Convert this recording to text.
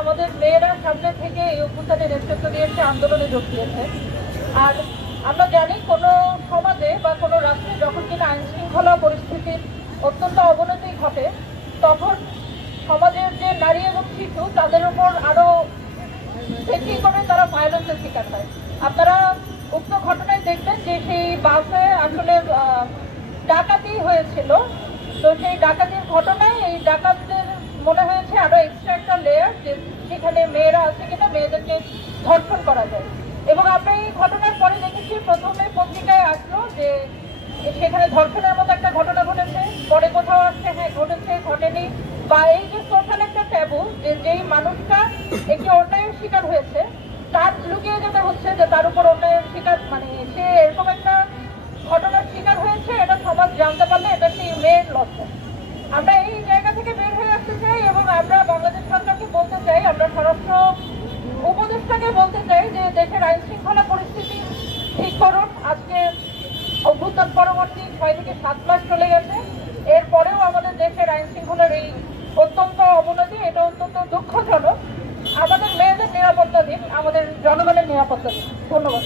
আমাদের মেয়েরা সামনে থেকে এই অভ্যুত্থানের নেতৃত্ব দিয়েছে, আন্দোলনে যোগ দিয়েছে। আর আমরা জানি কোনো সমাজে বা কোনো রাষ্ট্রে যখন কিনা আইন শৃঙ্খলা পরিস্থিতির অত্যন্ত অবনতি ঘটে, তখন সমাজের যে নারী এবং শিশু তাদের উপর আরো বেশি করে তারা ভায়োলেন্সের শিকার হয়। আপনারা উক্ত ঘটনায় দেখবেন যে সেই বাসে আসলে ডাকাতি হয়েছিল। তো সেই ডাকাতির ঘটনায় এই ডাকাতদের মনে হয়েছে আরো এক্সট্রা একটা লেয়ার, যে সেখানে মেয়েরা আছে কিনা, মেয়েদেরকে ধর্ষণ করা যায়। এবং আমরা এই ঘটনার পরে দেখেছি, প্রথমে পত্রিকায় আসলো যে সেখানে ধর্ষণের মতো একটা ঘটনা ঘটেছে, পরে কোথাও আসছে হ্যাঁ ঘটেছে, ঘটেনি। বা এই যে সোশ্যাল একটা ট্যাবু, যে যেই মানুষটা একটি অন্যায়ের শিকার হয়েছে তার লুকিয়ে যেতে হচ্ছে যে তার উপর অন্যায়ের শিকার, মানে সে এরকম একটা ঘটনার শিকার হয়েছে, এটা সমাজ জানতে পারলে এটা সেই মেয়ের লজ্জা। আমরা এই জায়গা থেকে বের হয়ে আসতে চাই এবং আমরা বাংলাদেশ সরকারকে বলতে চাই, আমরা স্বরাষ্ট্র উপদেষ্টাকে বলতে চাই যে দেশের আইন শৃঙ্খলা পরিস্থিতি ঠিক করুন। আজকে অভ্যুত্থান পরবর্তী 6 থেকে 7 মাস চলে গেছে, এরপরেও আমাদের দেশের আইন শৃঙ্খলার এই অত্যন্ত অবনতি, এটা অত্যন্ত দুঃখজনক। আমাদের মেয়েদের নিরাপত্তা দিন, আমাদের জনগণের নিরাপত্তা দিন। ধন্যবাদ।